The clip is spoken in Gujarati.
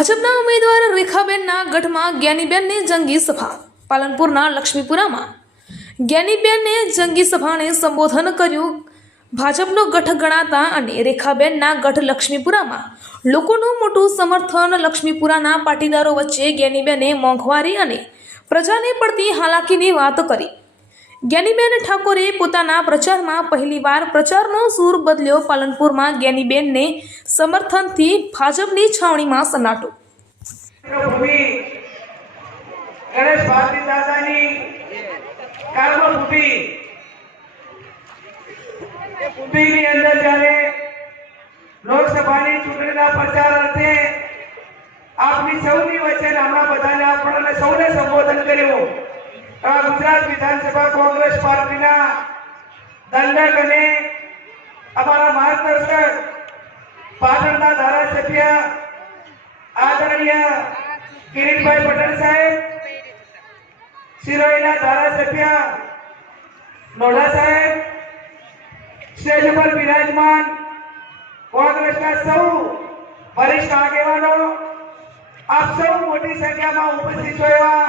ભાજપના ઉમેદવાર રેખાબેનના ગઢમાં જ્ઞાનીબેનની જંગી સભા। પાલનપુરના લક્ષ્મીપુરામાં જ્ઞાનીબેનને જંગી સભાને સંબોધન કર્યું। ભાજપનો ગઢ ગણાતા અને રેખાબેનના ગઢ લક્ષ્મીપુરામાં લોકોનું મોટું સમર્થન। લક્ષ્મીપુરાના પાટીદારો વચ્ચે જ્ઞાનીબેને મોંઘવારી અને પ્રજાને પડતી હાલાકીની વાત કરી। જ્ઞાનીબેન ઠાકોરે પોતાના પ્રચારમાં પહેલીવાર પ્રચારનો સૂર બદલ્યો। પાલનપુરમાં જ્ઞાનીબેનને સમર્થનથી ભાજપની છાવણીમાં સન્નાટો। गणेश भारती दादानी कर्मभूमि ની અંદર જ્યારે લોકસભાની ચૂંટણીના પ્રચાર અર્થે આપની સૌની વચ્ચે હમણાં બધાને આપણને સૌને સંબોધન કર્યું। ગુજરાત વિધાનસભા કોંગ્રેસ પાર્ટીના દંડક અને અમારા માર્ગદર્શક પાટણના ધારાસભ્ય આદરણીય કિરીટભાઈ પટેલ સાહેબ, સિરોહીના ધારાસભ્ય નોડા સાહેબ, સ્ટેજ ઉપર બિરાજમાન કોંગ્રેસના સૌ વરિષ્ઠ આગેવાનો, આપ સૌ મોટી સંખ્યામાં ઉપસ્થિત છો એવા